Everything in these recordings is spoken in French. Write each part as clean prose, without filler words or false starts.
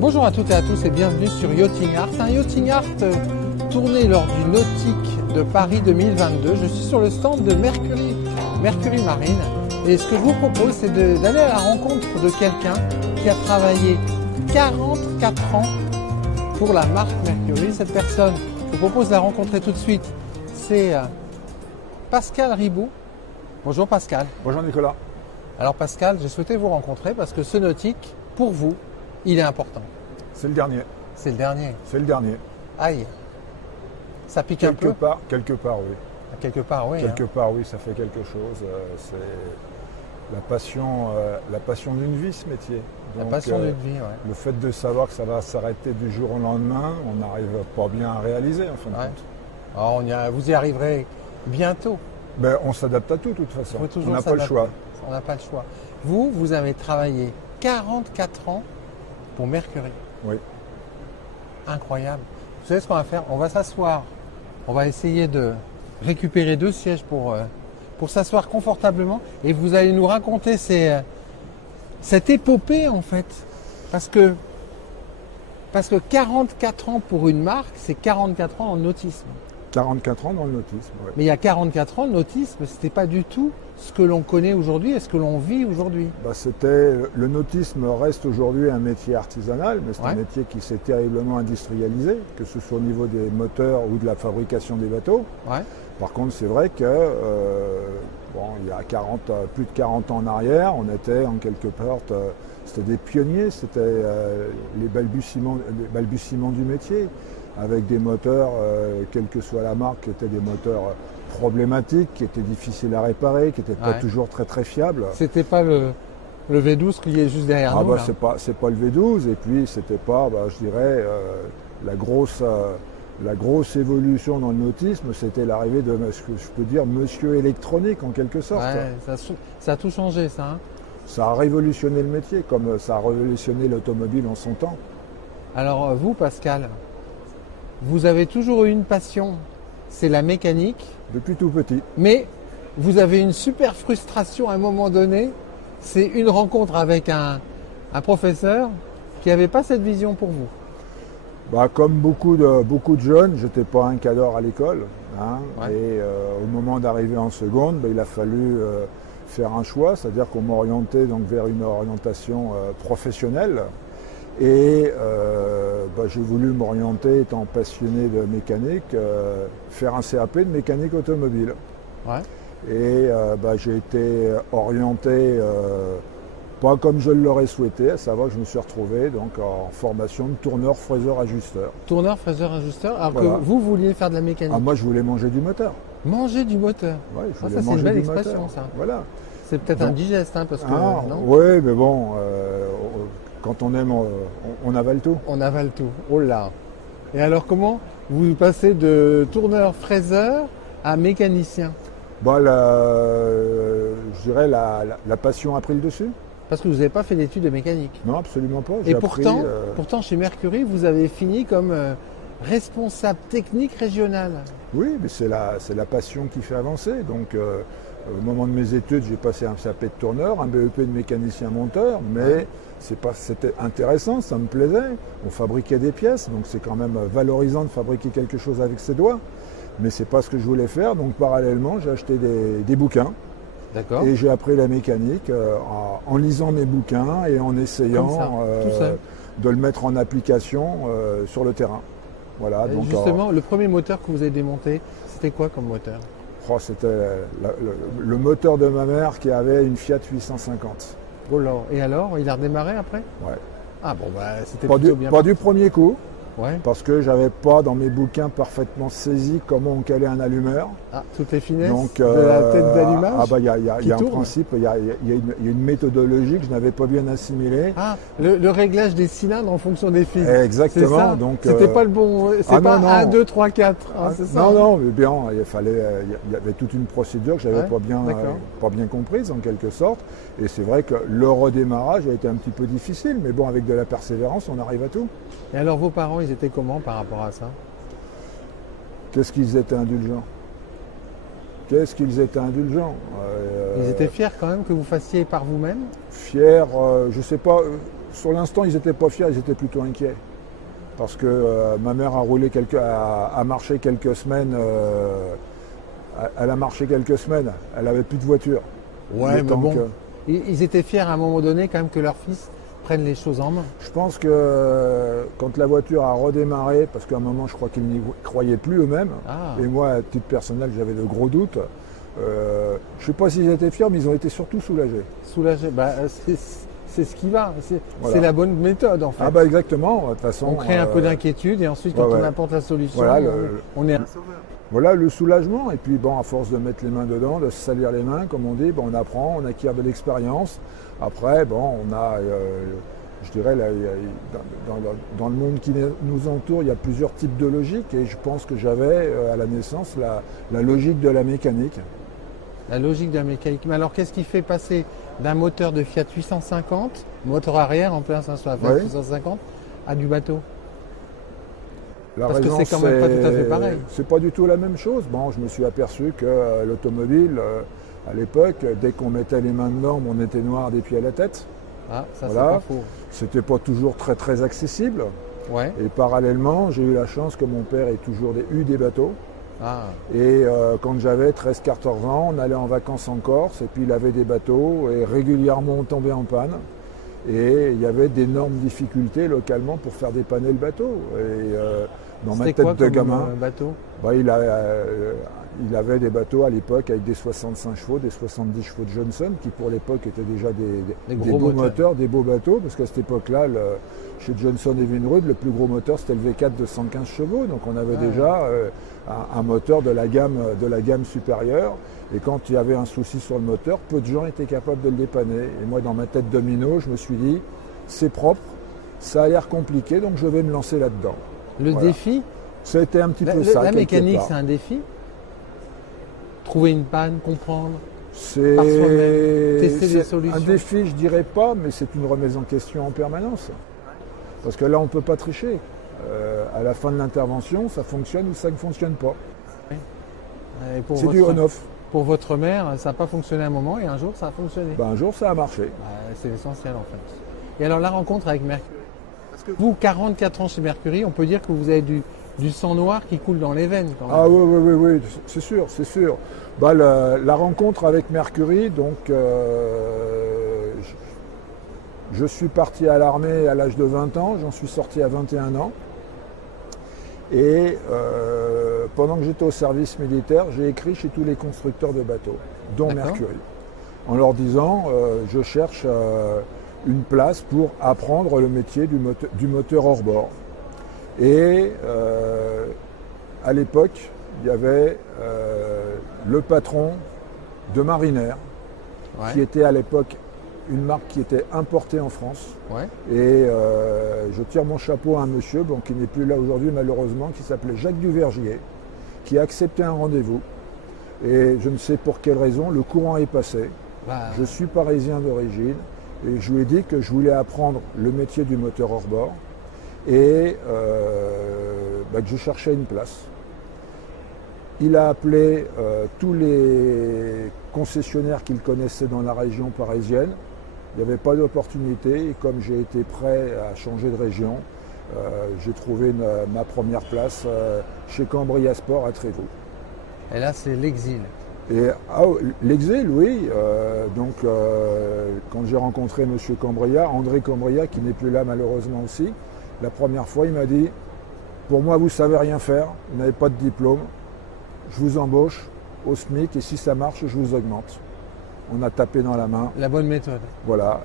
Bonjour à toutes et à tous et bienvenue sur Yachting Art. Un Yachting Art tourné lors du Nautique de Paris 2022. Je suis sur le stand de Mercury Marine et ce que je vous propose c'est d'aller à la rencontre de quelqu'un qui a travaillé 44 ans pour la marque Mercury. Cette personne, je vous propose de la rencontrer tout de suite. C'est Pascal Riboud. Bonjour Pascal. Bonjour Nicolas. Alors Pascal, j'ai souhaité vous rencontrer parce que ce nautique, pour vous, il est important. C'est le dernier. C'est le dernier. C'est le dernier. Aïe. Ça pique un peu. Quelque part, oui. Quelque part, oui. Quelque part, oui, ça fait quelque chose. C'est la passion d'une vie, ce métier. La passion d'une vie, oui. Le fait de savoir que ça va s'arrêter du jour au lendemain, on n'arrive pas bien à réaliser, en fin de compte. Alors, vous y arriverez bientôt. Ben, on s'adapte à tout, de toute façon. On n'a pas le choix. On n'a pas le choix. Vous avez travaillé 44 ans pour Mercury. Oui. Incroyable. Vous savez ce qu'on va faire? On va s'asseoir. On va essayer de récupérer 2 sièges pour s'asseoir confortablement. Et vous allez nous raconter cette épopée, en fait. Parce que 44 ans pour une marque, c'est 44 ans en nautisme. 44 ans dans le nautisme, oui. Mais il y a 44 ans, le nautisme, ce n'était pas du tout ce que l'on connaît aujourd'hui et ce que l'on vit aujourd'hui. Le nautisme reste aujourd'hui un métier artisanal, mais c'est un métier qui s'est terriblement industrialisé, que ce soit au niveau des moteurs ou de la fabrication des bateaux. Ouais. Par contre, c'est vrai que il y a plus de 40 ans en arrière, on était en quelque sorte, c'était des pionniers, c'était les balbutiements du métier, avec des moteurs, quelle que soit la marque, qui étaient des moteurs problématiques, qui étaient difficiles à réparer, qui n'étaient pas toujours très très fiables. C'était pas le V12 qui est juste derrière nous. C'est pas le V12, et puis c'était pas, je dirais, la grosse évolution dans le nautisme, c'était l'arrivée de ce que je peux dire monsieur électronique en quelque sorte. Ouais, ça a tout changé ça. Hein. Ça a révolutionné le métier, comme ça a révolutionné l'automobile en son temps. Alors vous Pascal, vous avez toujours eu une passion, c'est la mécanique. Depuis tout petit. Mais vous avez une super frustration à un moment donné, c'est une rencontre avec un professeur qui n'avait pas cette vision pour vous. Comme beaucoup de jeunes, je n'étais pas un cadre à l'école. Et au moment d'arriver en seconde, il a fallu faire un choix, c'est-à-dire qu'on m'a orienté donc, vers une orientation professionnelle. Et j'ai voulu m'orienter, étant passionné de mécanique, faire un CAP de mécanique automobile. Ouais. Et j'ai été orienté pas comme je l'aurais souhaité, à savoir que je me suis retrouvé donc, en formation de tourneur, fraiseur, ajusteur. Tourneur, fraiseur, ajusteur, alors que vous vouliez faire de la mécanique. Moi je voulais manger du moteur. Manger du moteur. Ouais, ça c'est une belle expression ça. Voilà. C'est peut-être indigeste parce que. Non oui, mais bon. Quand on aime, on avale tout. On avale tout. Oh là. Et alors comment vous passez de tourneur-fraiseur à mécanicien? Je dirais la passion a pris le dessus. Parce que vous n'avez pas fait d'études de mécanique. Non, absolument pas. Et pourtant, chez Mercury, vous avez fini comme responsable technique régional. Oui, mais c'est la passion qui fait avancer. Donc, au moment de mes études, j'ai passé un CAP de tourneur, un BEP de mécanicien monteur, mais c'était intéressant, ça me plaisait. On fabriquait des pièces, donc c'est quand même valorisant de fabriquer quelque chose avec ses doigts. Mais c'est pas ce que je voulais faire, donc parallèlement, j'ai acheté des bouquins. D'accord. Et j'ai appris la mécanique en lisant mes bouquins et en essayant de le mettre en application sur le terrain. Voilà, donc, justement, le premier moteur que vous avez démonté, c'était quoi comme moteur? C'était le moteur de ma mère qui avait une Fiat 850. Oh là. Et alors, il a redémarré après? Ouais. Ah bon, c'était plutôt bien. Pas du premier coup. Ouais. Parce que j'avais pas dans mes bouquins parfaitement saisi comment on calait un allumeur. Ah, toutes les finesses de la tête d'allumage. Il y a un principe, il y a une méthodologie que je n'avais pas bien assimilée. Ah, le réglage des cylindres en fonction des fils. Exactement. C'était pas le bon. C'est pas 1, 2, 3, 4. C'est ça. Non, mais bien, il y avait toute une procédure que j'avais pas bien comprise en quelque sorte. Et c'est vrai que le redémarrage a été un petit peu difficile, mais bon, avec de la persévérance, on arrive à tout. Et alors vos parents, ils étaient comment par rapport à ça? Qu'est-ce qu'ils étaient indulgents? Qu'est-ce qu'ils étaient indulgents. Ils étaient fiers quand même que vous fassiez par vous-même? Fiers, je ne sais pas. Sur l'instant, ils n'étaient pas fiers, ils étaient plutôt inquiets. Parce que ma mère a marché quelques semaines. Elle a marché quelques semaines. Elle n'avait plus de voiture. Ouais, mais bon. Ils étaient fiers à un moment donné quand même que leur fils prenne les choses en main. Je pense que quand la voiture a redémarré, parce qu'à un moment je crois qu'ils n'y croyaient plus eux-mêmes, et moi à titre personnel j'avais de gros doutes, je ne sais pas s'ils étaient fiers, mais ils ont été surtout soulagés. Soulagés, c'est ce qui va, c'est la bonne méthode en fait. Ah bah exactement, de toute façon. On crée un peu d'inquiétude et ensuite quand on apporte la solution, on est un sauveur. Voilà le soulagement, et puis bon, à force de mettre les mains dedans, de se salir les mains, comme on dit, bon, on apprend, on acquiert de l'expérience. Après, bon, on a, je dirais, dans le monde qui nous entoure, il y a plusieurs types de logique, et je pense que j'avais à la naissance la logique de la mécanique. La logique de la mécanique. Mais alors, qu'est-ce qui fait passer d'un moteur de Fiat 850, moteur arrière en plein sens sur la Fiat 850, à du bateau? Parce que c'est quand même pas tout à fait pareil. C'est pas du tout la même chose. Bon, je me suis aperçu que l'automobile, à l'époque, dès qu'on mettait les mains dedans, on était noir des pieds à la tête. Ah, ça c'est pas faux. C'était pas toujours très très accessible. Ouais. Et parallèlement, j'ai eu la chance que mon père ait toujours eu des bateaux. Ah. Et quand j'avais 13-14 ans, on allait en vacances en Corse et puis il avait des bateaux et régulièrement on tombait en panne. Et il y avait d'énormes difficultés localement pour faire dépanner le bateau. Et dans ma tête de gamin, bateau il avait des bateaux à l'époque avec des 65 chevaux, des 70 chevaux de Johnson, qui pour l'époque étaient déjà des beaux moteurs, des beaux bateaux, parce qu'à cette époque-là, chez Johnson et Vinrud, le plus gros moteur c'était le V4 de 115 chevaux, donc on avait déjà un moteur de la gamme supérieure. Et quand il y avait un souci sur le moteur, peu de gens étaient capables de le dépanner. Et moi, dans ma tête de minot, je me suis dit, c'est propre, ça a l'air compliqué, donc je vais me lancer là-dedans. Le défi, ça a été un petit peu ça. La mécanique, c'est un défi. Trouver une panne, comprendre, c'est par soi-même, tester des solutions. Un défi, je dirais pas, mais c'est une remise en question en permanence. Parce que là, on ne peut pas tricher. À la fin de l'intervention, ça fonctionne ou ça ne fonctionne pas. Oui. C'est du on-off. Pour votre mère, ça n'a pas fonctionné un moment et un jour, ça a fonctionné. Un jour, ça a marché. C'est l'essentiel en fait. Et alors, la rencontre avec Mercury. Parce que vous, 44 ans chez Mercury, on peut dire que vous avez du sang noir qui coule dans les veines. Quand même. Ah oui, c'est sûr, c'est sûr. La rencontre avec Mercury, donc je suis parti à l'armée à l'âge de 20 ans, j'en suis sorti à 21 ans. Et pendant que j'étais au service militaire, j'ai écrit chez tous les constructeurs de bateaux, dont Mercury, en leur disant je cherche une place pour apprendre le métier du moteur hors-bord. Et à l'époque, il y avait le patron de Mariner, qui était à l'époque une marque qui était importée en France. Et je tire mon chapeau à un monsieur, qui n'est plus là aujourd'hui malheureusement, qui s'appelait Jacques Duvergier, qui a accepté un rendez-vous. Et je ne sais pour quelle raison, le courant est passé. Je suis parisien d'origine et je lui ai dit que je voulais apprendre le métier du moteur hors-bord et que je cherchais une place. Il a appelé tous les concessionnaires qu'il connaissait dans la région parisienne. Il n'y avait pas d'opportunité et comme j'ai été prêt à changer de région, j'ai trouvé ma première place chez Cambria Sport à Trévoux. Et là, c'est l'exil. L'exil, oui. Quand j'ai rencontré M. Cambria, André Cambria, qui n'est plus là malheureusement aussi, la première fois, il m'a dit « Pour moi, vous ne savez rien faire, vous n'avez pas de diplôme, je vous embauche au SMIC et si ça marche, je vous augmente. » On a tapé dans la main. La bonne méthode. Voilà,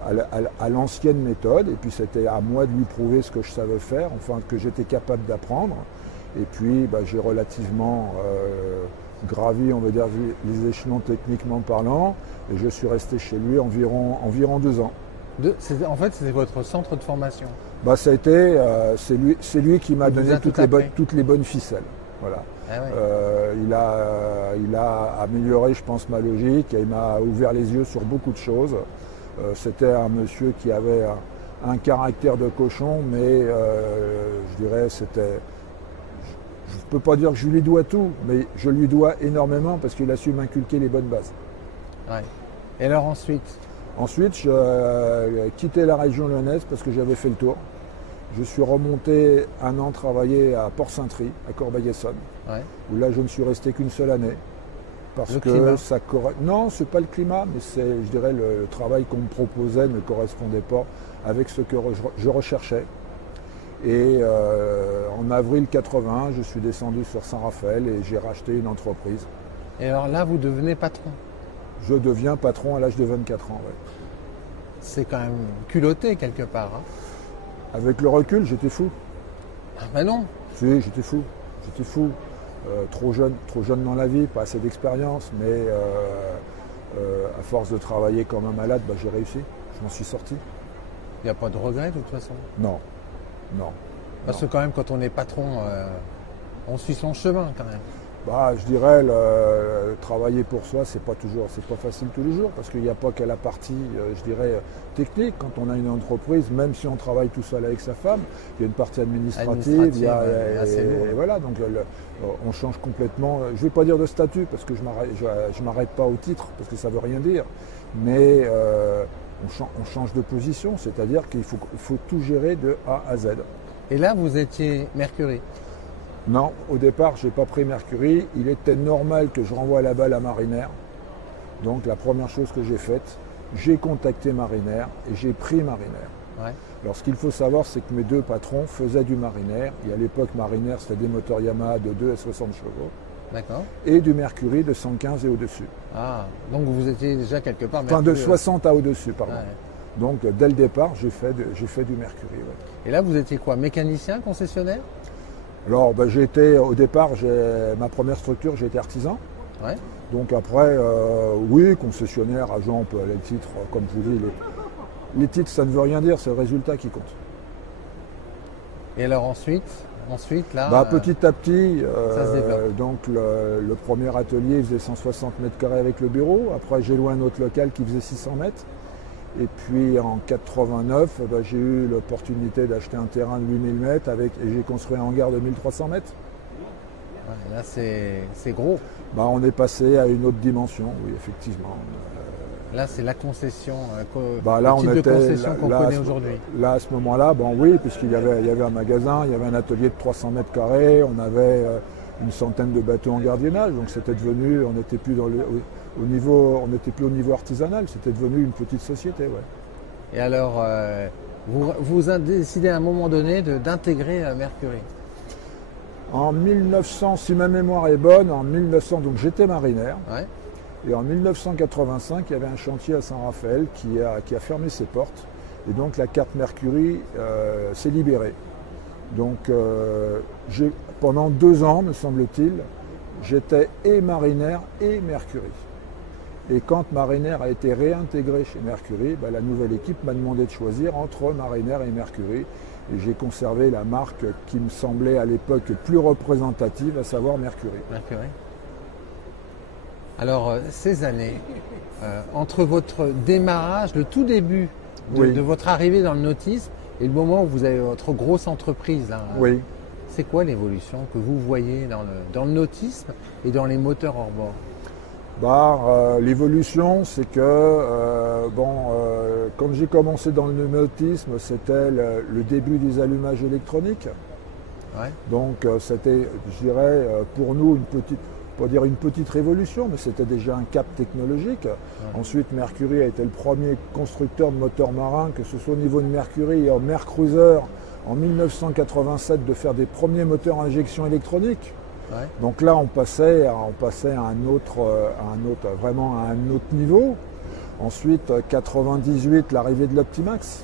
à l'ancienne méthode. Et puis c'était à moi de lui prouver ce que je savais faire, enfin que j'étais capable d'apprendre. Et puis j'ai relativement gravi, on va dire, les échelons techniquement parlant. Et je suis resté chez lui environ 2 ans. En fait, c'était votre centre de formation. Ça a été, c'est lui qui m'a donné toutes les bonnes ficelles. Voilà. Ah ouais. Il a amélioré, je pense, ma logique et il m'a ouvert les yeux sur beaucoup de choses. C'était un monsieur qui avait un caractère de cochon, mais je dirais je ne peux pas dire que je lui dois tout, mais je lui dois énormément parce qu'il a su m'inculquer les bonnes bases. Ouais. Et alors ensuite? Ensuite, je quittais la région lyonnaise parce que j'avais fait le tour. Je suis remonté un an travailler à Port-Saint-Try, à Corbeil-Essonnes, Ouais. où là je ne suis resté qu'une seule année. Parce Le que climat. ça non, c'est pas le climat, mais c'est, je dirais, le travail qu'on me proposait ne correspondait pas avec ce que je recherchais. Et en avril 81, je suis descendu sur Saint-Raphaël et j'ai racheté une entreprise. Et alors là, vous devenez patron. Je deviens patron à l'âge de 24 ans. Ouais. C'est quand même culotté quelque part. Hein. Avec le recul, j'étais fou. Ah ben non. Si, j'étais fou. J'étais fou. Trop jeune dans la vie, pas assez d'expérience, mais à force de travailler comme un malade, bah, j'ai réussi. Je m'en suis sorti. Il n'y a pas de regret de toute façon. Non, non. Parce non. que quand même, quand on est patron, on suit son chemin quand même. Bah, je dirais, travailler pour soi, c'est pas facile tous les jours, parce qu'il n'y a pas qu'à la partie, je dirais, technique. Quand on a une entreprise, même si on travaille tout seul avec sa femme, il y a une partie administrative, et voilà, donc on change complètement. Je ne vais pas dire de statut, parce que je m'arrête pas au titre, parce que ça ne veut rien dire, mais on change de position, c'est-à-dire qu'il faut tout gérer de A à Z. Et là, vous étiez Mercury. Non, au départ, je n'ai pas pris Mercury. Il était normal que je renvoie la balle à Mariner. Donc la première chose que j'ai faite, j'ai contacté Mariner et j'ai pris Mariner. Ouais. Alors ce qu'il faut savoir, c'est que mes deux patrons faisaient du Mariner. Et à l'époque, Mariner, c'était des moteurs Yamaha de 2 à 60 chevaux. D'accord. Et du Mercury de 115 et au-dessus. Ah, donc vous étiez déjà quelque part Enfin, Mercury. de 60 à au-dessus, pardon. Ouais. Donc dès le départ, j'ai fait du Mercury. Ouais. Et là, vous étiez quoi? Mécanicien, concessionnaire? Alors, au départ, ma première structure, j'ai été artisan. Ouais. Donc après, oui, concessionnaire, agent, on peut aller le titre, comme je vous dis, les titres, ça ne veut rien dire, c'est le résultat qui compte. Et alors ensuite là... Petit à petit, ça se développe. donc le premier atelier faisait 160 mètres carrés avec le bureau. Après, j'ai loué un autre local qui faisait 600 mètres. Et puis en 89, j'ai eu l'opportunité d'acheter un terrain de 8000 mètres et j'ai construit un hangar de 1300 mètres. Ouais, là, c'est gros. On est passé à une autre dimension, oui, effectivement. Là, c'est la concession, là, le type de concession qu'on connaît aujourd'hui. Là, à ce moment-là, oui, puisqu'il y avait un magasin, il y avait un atelier de 300 mètres carrés, on avait une centaine de bateaux en gardiennage, donc c'était devenu, on n'était plus on n'était plus au niveau artisanal, c'était devenu une petite société. Ouais. Et alors, vous avez décidé à un moment donné d'intégrer Mercury. En 1900, si ma mémoire est bonne, donc j'étais Mariner. Ouais. Et en 1985, il y avait un chantier à Saint-Raphaël qui a fermé ses portes. Et donc la carte Mercury s'est libérée. Donc pendant 2 ans, me semble-t-il, j'étais et Mariner et Mercury. Et quand Mariner a été réintégré chez Mercury, la nouvelle équipe m'a demandé de choisir entre Mariner et Mercury. Et j'ai conservé la marque qui me semblait à l'époque plus représentative, à savoir Mercury. Mercury. Alors, ces années, entre votre démarrage, le tout début de votre arrivée dans le nautisme et le moment où vous avez votre grosse entreprise, là, oui. C'est quoi l'évolution que vous voyez dans le nautisme et dans les moteurs hors bord? L'évolution, c'est que quand j'ai commencé dans le nautisme, c'était le début des allumages électroniques. Ouais. Donc c'était, je dirais, pour nous une petite révolution, mais c'était déjà un cap technologique. Ouais. Ensuite, Mercury a été le premier constructeur de moteurs marins, que ce soit au niveau de Mercury et en Mercruiser, en 1987, de faire des premiers moteurs à injection électronique. Ouais. Donc là, on passait à vraiment à un autre niveau. Ensuite, 98, l'arrivée de l'Optimax.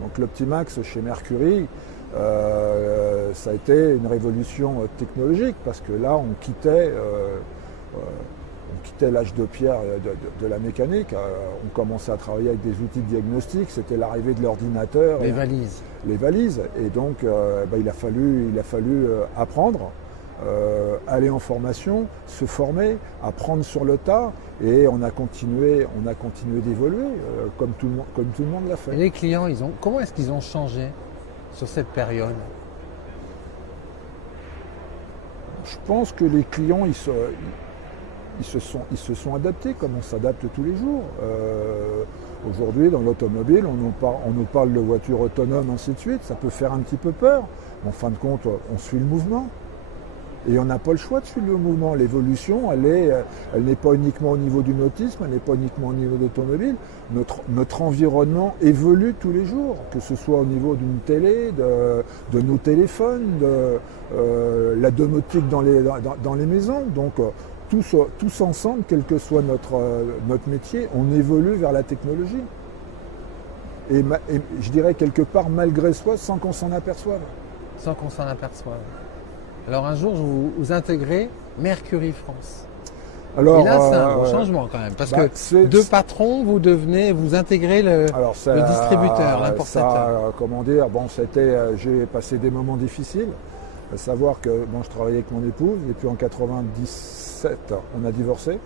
Donc l'Optimax chez Mercury, ça a été une révolution technologique parce que là, on quittait l'âge de pierre de la mécanique. On commençait à travailler avec des outils de diagnostic. C'était l'arrivée de l'ordinateur. Les valises. Les valises. Et donc, il a fallu apprendre. Aller en formation, se former, apprendre sur le tas, et on a continué d'évoluer comme tout le monde l'a fait. Et les clients, comment est-ce qu'ils ont changé sur cette période? Je pense que les clients, ils se sont adaptés comme on s'adapte tous les jours. Aujourd'hui, dans l'automobile, on nous parle de voitures autonomes, ainsi de suite. Ça peut faire un petit peu peur. Mais en fin de compte, on suit le mouvement. Et on n'a pas le choix de suivre le mouvement. L'évolution, elle n'est pas uniquement au niveau du nautisme, elle n'est pas uniquement au niveau de l'automobile. Notre environnement évolue tous les jours, que ce soit au niveau d'une télé, de nos téléphones, de la domotique dans les maisons. Donc tous ensemble, quel que soit notre métier, on évolue vers la technologie. Et je dirais quelque part malgré soi, sans qu'on s'en aperçoive. Sans qu'on s'en aperçoive. Alors un jour, vous intégrez Mercury France. Alors, et là, c'est un gros changement quand même, parce que deux patrons, vous intégrez le distributeur, l'importateur. Comment dire, j'ai passé des moments difficiles, à savoir que je travaillais avec mon épouse, et puis en 97, on a divorcé.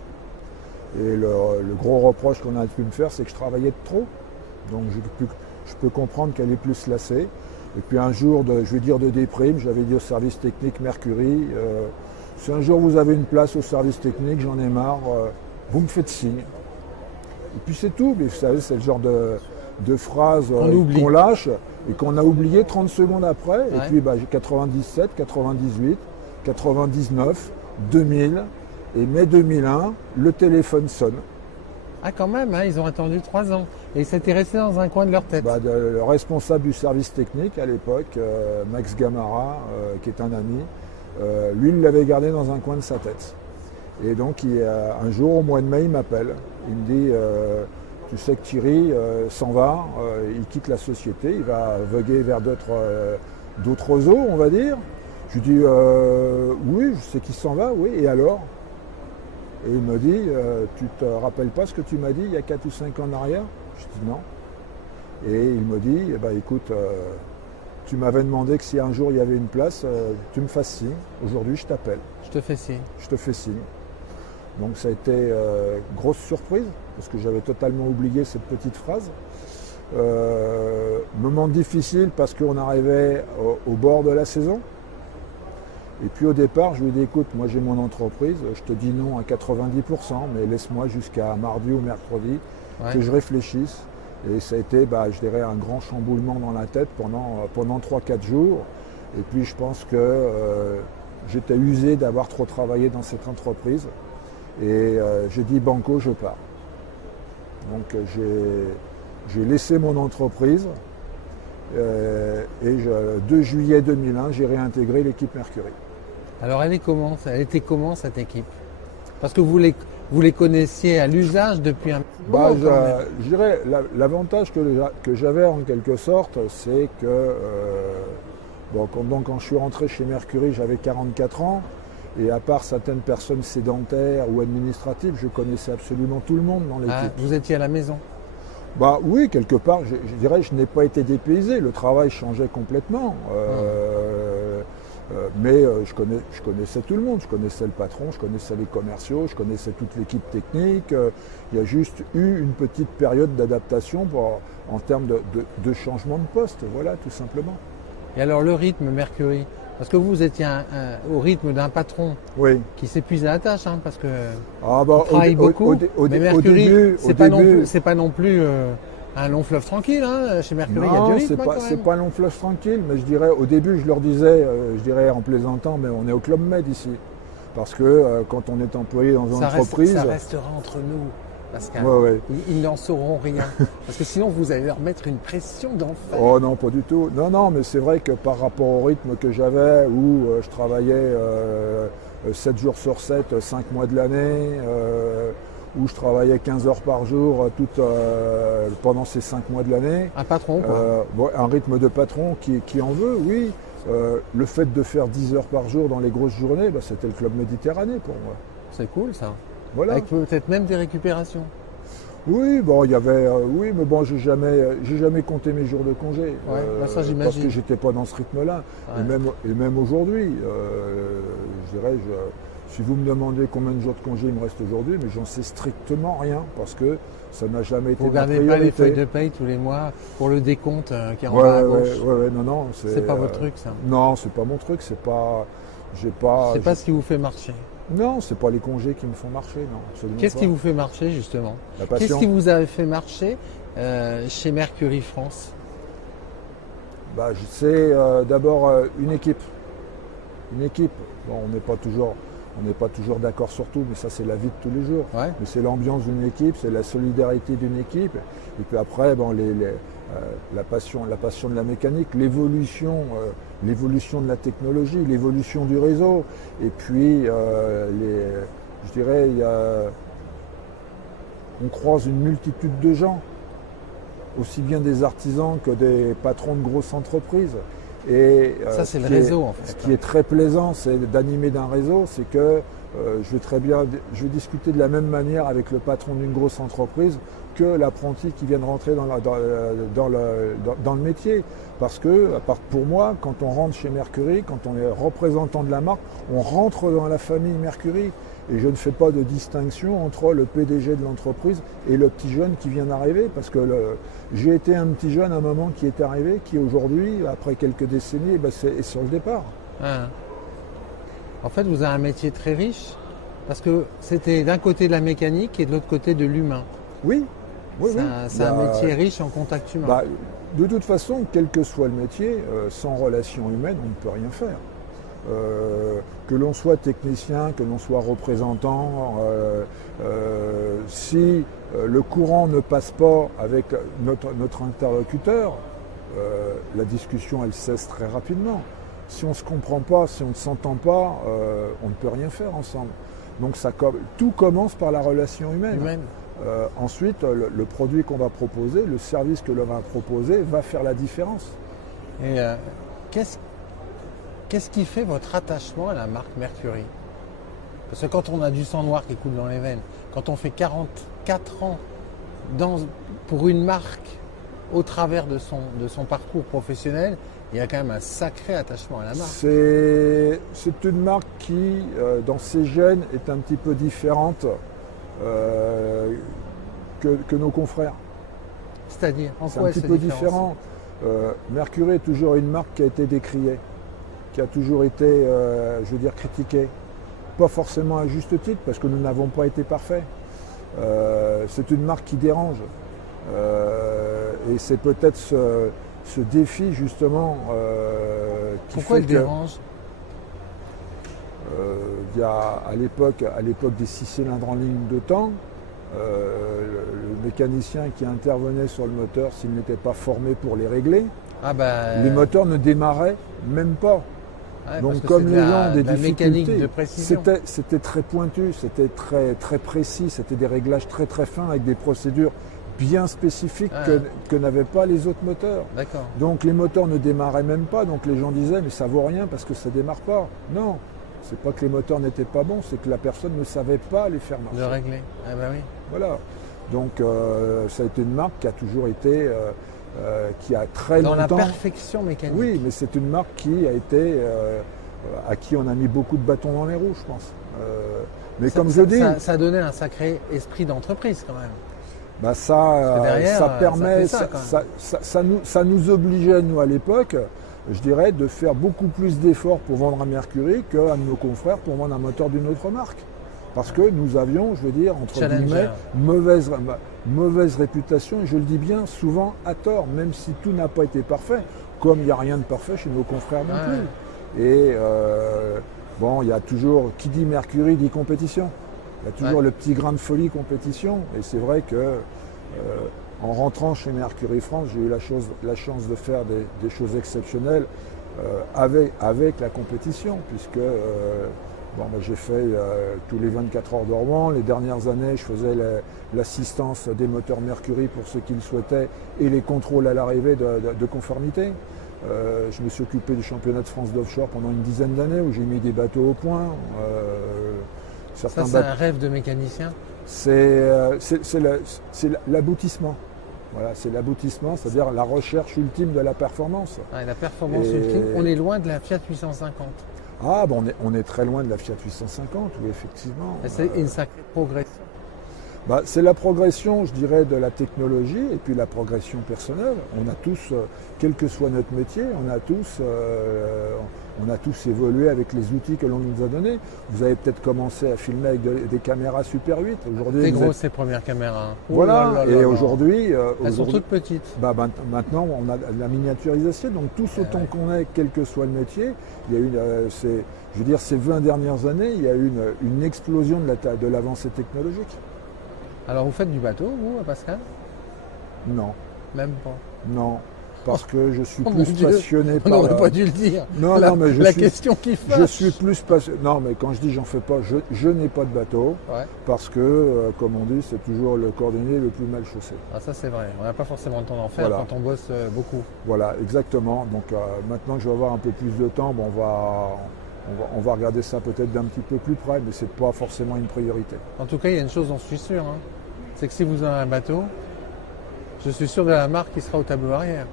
Et le gros reproche qu'on a pu me faire, c'est que je travaillais trop. Donc je peux comprendre qu'elle est plus lassée. Et puis un jour, de déprime, j'avais dit au service technique Mercury, si un jour vous avez une place au service technique, j'en ai marre, vous me faites signe. Et puis c'est tout, mais vous savez, c'est le genre de phrase qu'on lâche et qu'on a oublié 30 secondes après. Ouais. Et puis j'ai 97, 98, 99, 2000 et mai 2001, le téléphone sonne. Ah quand même, hein, ils ont attendu 3 ans. Et c'était resté dans un coin de leur tête. Le responsable du service technique à l'époque, Max Gamara, qui est un ami, lui, il l'avait gardé dans un coin de sa tête. Et donc un jour, au mois de mai, il m'appelle. Il me dit, tu sais que Thierry s'en va, il quitte la société, il va voguer vers d'autres eaux, on va dire. Je lui dis, oui, je sais qu'il s'en va, oui, et alors ? Et il me dit, tu te rappelles pas ce que tu m'as dit il y a 4 ou 5 ans en arrière ? Je dis non. Et il me dit, écoute, tu m'avais demandé que si un jour il y avait une place, tu me fasses signe. Aujourd'hui, je t'appelle. Je te fais signe. Je te fais signe. Donc ça a été grosse surprise, parce que j'avais totalement oublié cette petite phrase. Moment difficile parce qu'on arrivait au bord de la saison. Et puis au départ, je lui ai dit, écoute, moi j'ai mon entreprise, je te dis non à 90%, mais laisse-moi jusqu'à mardi ou mercredi que je réfléchisse. Et ça a été, je dirais, un grand chamboulement dans la tête pendant 3-4 jours. Et puis je pense que j'étais usé d'avoir trop travaillé dans cette entreprise. Et j'ai dit, banco, je pars. Donc j'ai laissé mon entreprise. Et 2 juillet 2001, j'ai réintégré l'équipe Mercury. Alors elle était comment cette équipe? Parce que vous les connaissiez à l'usage depuis un moment. Je dirais l'avantage que j'avais en quelque sorte, c'est que quand je suis rentré chez Mercury, j'avais 44 ans. Et à part certaines personnes sédentaires ou administratives, je connaissais absolument tout le monde dans l'équipe. Ah, vous étiez à la maison? Oui, quelque part, je dirais, je n'ai pas été dépaysé. Le travail changeait complètement. Mais je connaissais tout le monde. Je connaissais le patron, je connaissais les commerciaux, je connaissais toute l'équipe technique. Il y a juste eu une petite période d'adaptation en termes de changement de poste. Voilà, tout simplement. Et alors le rythme Mercury? Parce que vous étiez au rythme d'un patron qui s'épuise à la tâche, hein, parce que on travaille beaucoup. Mais Mercury, c'est pas non plus un long fleuve tranquille. Hein. Chez Mercury, il y a du rythme. C'est pas un long fleuve tranquille, mais je dirais au début, je leur disais, en plaisantant, mais on est au Club Med ici. Parce que quand on est employé dans une entreprise... Ça restera entre nous, Pascal. Ils n'en sauront rien. Parce que sinon, vous allez leur mettre une pression d'enfer. Oh non, pas du tout. Non, mais c'est vrai que par rapport au rythme que j'avais, où je travaillais 7 jours sur 7, 5 mois de l'année, où je travaillais 15 heures par jour pendant ces 5 mois de l'année. Un patron, quoi. Un rythme de patron qui en veut, oui. Le fait de faire 10 heures par jour dans les grosses journées, c'était le Club Méditerranée pour moi. C'est cool ça. Voilà. Avec peut-être même des récupérations. Oui, il y avait, mais bon, j'ai jamais compté mes jours de congé. Ça j'imagine. Parce que j'étais pas dans ce rythme-là. Ouais. Et même aujourd'hui, je dirais, si vous me demandez combien de jours de congé il me reste aujourd'hui, mais j'en sais strictement rien parce que ça n'a jamais été ma priorité. Vous regardez pas les feuilles de paye tous les mois pour le décompte qui est en bas à gauche. Non, c'est pas votre truc ça. Non, c'est pas mon truc. C'est pas. J'ai pas. C'est pas ce qui vous fait marcher. Non, c'est pas les congés qui me font marcher, non. Qu'est-ce qui vous fait marcher justement? La passion. Qu'est-ce qui vous a fait marcher chez Mercury France? C'est d'abord une équipe. Une équipe. Bon, on n'est pas toujours d'accord sur tout, mais ça c'est la vie de tous les jours. Ouais. Mais c'est l'ambiance d'une équipe, c'est la solidarité d'une équipe. Et puis après, la passion de la mécanique, l'évolution de la technologie, l'évolution du réseau. Et puis, je dirais, on croise une multitude de gens, aussi bien des artisans que des patrons de grosses entreprises. Et ça, c'est le réseau, en fait. Ce qui est très plaisant, c'est d'animer d'un réseau, c'est que je vais discuter de la même manière avec le patron d'une grosse entreprise que l'apprenti qui vient de rentrer dans le métier. Parce que, pour moi, quand on rentre chez Mercury, quand on est représentant de la marque, on rentre dans la famille Mercury. Et je ne fais pas de distinction entre le PDG de l'entreprise et le petit jeune qui vient d'arriver, parce que j'ai été un petit jeune à un moment qui est arrivé, qui aujourd'hui, après quelques décennies, est sur le départ. Ah. En fait, vous avez un métier très riche, parce que c'était d'un côté de la mécanique et de l'autre côté de l'humain. Oui. C'est un métier riche en contact humain. De toute façon, quel que soit le métier, sans relation humaine, on ne peut rien faire. Que l'on soit technicien, que l'on soit représentant, si le courant ne passe pas avec notre interlocuteur, la discussion elle cesse très rapidement. Si on ne se comprend pas, si on ne s'entend pas, on ne peut rien faire ensemble. Donc tout commence par la relation humaine. Ensuite, le produit qu'on va proposer, le service que l'on va proposer va faire la différence. Et qu'est-ce qui fait votre attachement à la marque Mercury? Parce que quand on a du sang noir qui coule dans les veines, quand on fait 44 ans pour une marque au travers de son parcours professionnel, il y a quand même un sacré attachement à la marque. C'est une marque qui, dans ses gènes, est un petit peu différente que nos confrères. C'est-à-dire, en c'est quoi un petit peu différent. Mercury est toujours une marque qui a été décriée, qui a toujours été, critiquée. Pas forcément à juste titre, parce que nous n'avons pas été parfaits. C'est une marque qui dérange. Et c'est peut-être ce défi, justement, qui Pourquoi fait elle dérange? Il y a, à l'époque des 6 cylindres en ligne de temps, le mécanicien qui intervenait sur le moteur, s'il n'était pas formé pour les régler, les moteurs ne démarraient même pas. Ouais, donc comme les gens ont des difficultés, de c'était très pointu, c'était très, très précis, c'était des réglages très très fins avec des procédures bien spécifiques que n'avaient pas les autres moteurs. Donc les moteurs ne démarraient même pas, donc les gens disaient mais ça vaut rien parce que ça ne démarre pas. Non, c'est pas que les moteurs n'étaient pas bons, c'est que la personne ne savait pas les faire marcher. De régler, oui. Voilà, donc ça a été une marque qui a toujours été, qui a très longtemps... Dans la perfection mécanique. Oui, mais c'est une marque qui a été, à qui on a mis beaucoup de bâtons dans les roues, je pense. Mais comme je dis... Ça a donné un sacré esprit d'entreprise quand même. Ça permet, ça nous obligeait, nous, à l'époque, je dirais, de faire beaucoup plus d'efforts pour vendre un Mercury qu'un de nos confrères pour vendre un moteur d'une autre marque. Parce que nous avions, je veux dire, entre guillemets, mauvaise réputation, et je le dis bien, souvent à tort, même si tout n'a pas été parfait, comme il n'y a rien de parfait chez nos confrères non plus. Et il y a toujours, qui dit Mercury dit compétition. Il y a toujours le petit grain de folie compétition, et c'est vrai que en rentrant chez Mercury France, j'ai eu la chance de faire des choses exceptionnelles avec la compétition, puisque j'ai fait tous les 24 heures de Rouen. Les dernières années, je faisais l'assistance des moteurs Mercury pour ceux qui le souhaitaient et les contrôles à l'arrivée de conformité. Je me suis occupé du championnat de France d'offshore pendant une dizaine d'années où j'ai mis des bateaux au point. Ça, c'est un rêve de mécanicien? C'est l'aboutissement. Voilà, c'est l'aboutissement, c'est-à-dire la recherche ultime de la performance. La performance ultime, on est loin de la Fiat 850. On est très loin de la Fiat 850, oui, effectivement. C'est une sacrée progression. C'est la progression, je dirais, de la technologie et puis la progression personnelle. On a tous, quel que soit notre métier, on a tous évolué avec les outils que l'on nous a donnés. Vous avez peut-être commencé à filmer avec des caméras Super 8. Aujourd'hui, c'est gros ces premières caméras. Voilà, et aujourd'hui... elles sont toutes petites. Maintenant, on a de la miniaturisation, donc tous autant qu'on est, quel que soit le métier, il y a je veux dire, ces 20 dernières années, il y a eu une explosion de l'avancée technologique. Alors vous faites du bateau, vous, Pascal? Non. Même pas? Non. Parce que je suis plus passionné par... On n'aurait pas dû le dire. Non, mais question qui fâche. Je suis plus passionné... Non, mais quand je dis j'en fais pas, je n'ai pas de bateau. Ouais. Parce que, comme on dit, c'est toujours le cordonnier le plus mal chaussé. Ah, ça c'est vrai. On n'a pas forcément le temps d'en faire quand on bosse beaucoup. Voilà, exactement. Donc maintenant que je vais avoir un peu plus de temps, on va regarder ça peut-être d'un petit peu plus près, mais ce n'est pas forcément une priorité. En tout cas, il y a une chose dont je suis sûr. C'est que si vous avez un bateau, je suis sûr de la marque qui sera au tableau arrière.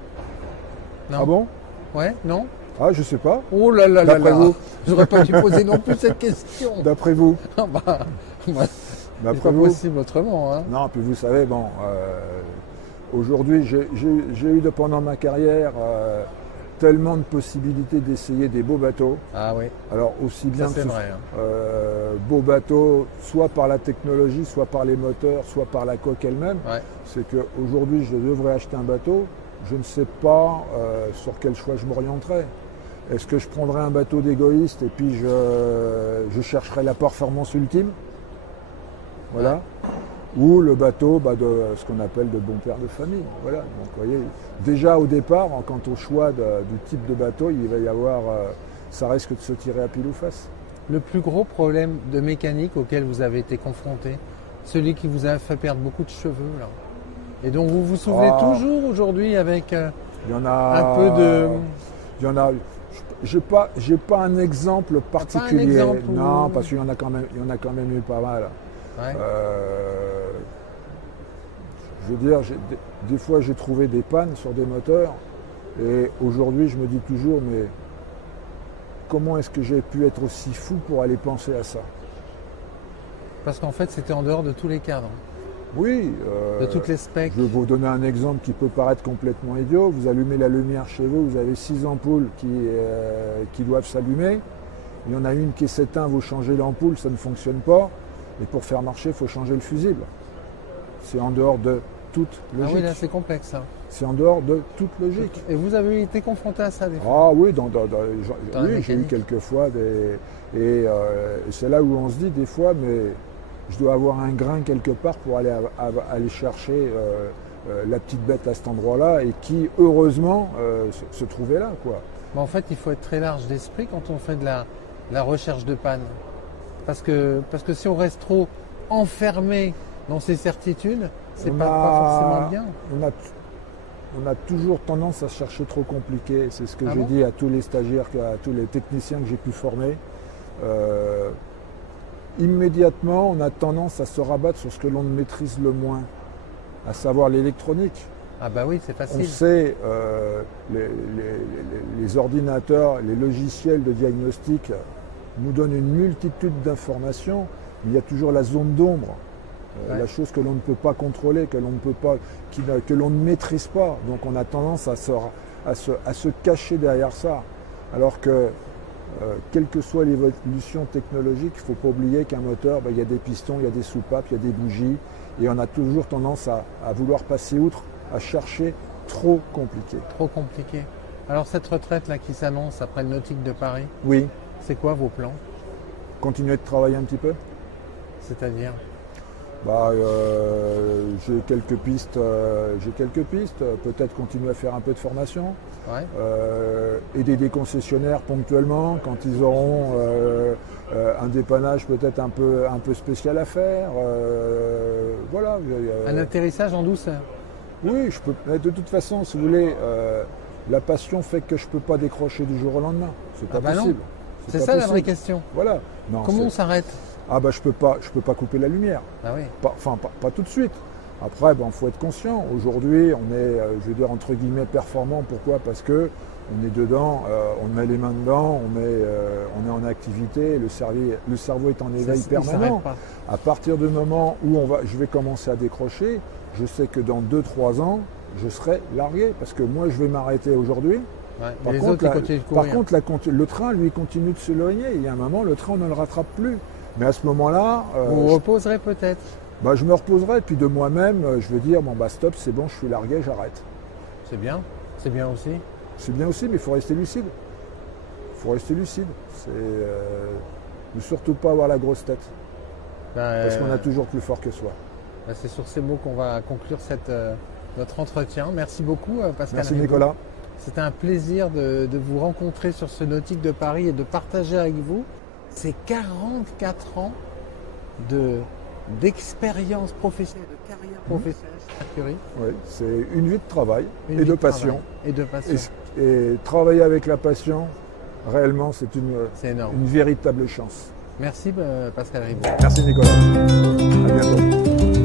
Non. Ah bon? Ouais, non? Ah, je sais pas. Oh là là là là. D'après vous? J'aurais pas dû poser non plus cette question. D'après vous? C'est pas possible autrement. Non, puis vous savez, aujourd'hui, j'ai eu pendant ma carrière tellement de possibilités d'essayer des beaux bateaux. Ah oui. Alors aussi bien ça, beaux bateaux, soit par la technologie, soit par les moteurs, soit par la coque elle-même. Ouais. C'est qu'aujourd'hui, je devrais acheter un bateau. Je ne sais pas sur quel choix je m'orienterai. Est-ce que je prendrai un bateau d'égoïste et puis je chercherai la performance ultime? Voilà. Ouais. Ou le bateau de ce qu'on appelle de bon père de famille. Voilà. Donc vous voyez, déjà au départ, quant au choix du type de bateau, il va y avoir, ça risque de se tirer à pile ou face. Le plus gros problème de mécanique auquel vous avez été confronté, celui qui vous a fait perdre beaucoup de cheveux là. Et donc vous vous souvenez toujours aujourd'hui avec un peu de... Il y en a... J'ai pas un exemple particulier. Non, parce qu'il y en a quand même eu pas mal. Ouais. Je veux dire, des fois j'ai trouvé des pannes sur des moteurs et aujourd'hui je me dis toujours, mais comment est-ce que j'ai pu être aussi fou pour aller penser à ça? Parce qu'en fait c'était en dehors de tous les cadres. Oui. De toutes les specs. Je vais vous donner un exemple qui peut paraître complètement idiot. Vous allumez la lumière chez vous, vous avez 6 ampoules qui doivent s'allumer. Il y en a une qui s'éteint, vous changez l'ampoule, ça ne fonctionne pas. Et pour faire marcher, il faut changer le fusible. C'est en dehors de toute logique. Ah oui, là c'est complexe ça. C'est en dehors de toute logique. Et vous avez été confronté à ça des fois? Ah oui, oui, j'ai eu quelques fois et c'est là où on se dit des fois, mais je dois avoir un grain quelque part pour aller chercher la petite bête à cet endroit-là et qui, heureusement, se trouvait là, quoi. Mais en fait, il faut être très large d'esprit quand on fait de la recherche de panne. Parce que si on reste trop enfermé dans ses certitudes, c'est pas forcément bien. On a toujours tendance à chercher trop compliqué. C'est ce que j'ai dit à tous les stagiaires, à tous les techniciens que j'ai pu former. Immédiatement, on a tendance à se rabattre sur ce que l'on maîtrise le moins, à savoir l'électronique. Ah bah oui, c'est facile. On sait, les ordinateurs, les logiciels de diagnostic nous donnent une multitude d'informations. Il y a toujours la zone d'ombre, la chose que l'on ne peut pas contrôler, que l'on ne maîtrise pas. Donc on a tendance à se cacher derrière ça. Alors que quelle que soit l'évolution technologique, il ne faut pas oublier qu'un moteur, il y a des pistons, il y a des soupapes, il y a des bougies, et on a toujours tendance à vouloir passer outre, à chercher trop compliqué. Trop compliqué. Alors cette retraite-là qui s'annonce après le Nautique de Paris, oui. C'est quoi vos plans? Continuer de travailler un petit peu. C'est-à-dire? J'ai quelques pistes. Peut-être continuer à faire un peu de formation. Ouais. Aider des concessionnaires ponctuellement quand ils auront un dépannage peut-être un peu spécial à faire. Voilà. Un atterrissage en douceur. Oui, je peux. De toute façon, si vous voulez, la passion fait que je ne peux pas décrocher du jour au lendemain. C'est pas possible. Non. C'est ça la vraie question. Voilà. Non, comment on s'arrête? Ah je peux pas couper la lumière. Ah oui. Pas tout de suite. Après, faut être conscient. Aujourd'hui, on est, je veux dire, entre guillemets, performant. Pourquoi? Parce que on est dedans, on met les mains dedans, on est en activité, le cerveau est en éveil permanent. À partir du moment où je vais commencer à décrocher, je sais que dans 2-3 ans, je serai largué. Parce que moi, je vais m'arrêter aujourd'hui. Ouais, les autres, ils continuent de courir. Par contre, le train, lui, continue de se loigner. Il y a un moment, le train, on ne le rattrape plus. Mais à ce moment-là... vous vous reposerez peut-être? Je me reposerai, puis de moi-même, je vais dire, stop, c'est bon, je suis largué, j'arrête. C'est bien aussi. C'est bien aussi, mais il faut rester lucide. Il faut rester lucide. Ne surtout pas avoir la grosse tête. Parce qu'on a toujours plus fort que soi. C'est sur ces mots qu'on va conclure notre entretien. Merci beaucoup, Pascal. Merci, Nicolas. C'était un plaisir de vous rencontrer sur ce Nautique de Paris et de partager avec vous ces 44 ans d'expérience professionnelle, de carrière professionnelle chez Mercury. Oui, c'est une vie de travail et de passion. Et travailler avec la passion, réellement, c'est une véritable chance. Merci Pascal Ribot. Merci Nicolas. À bientôt.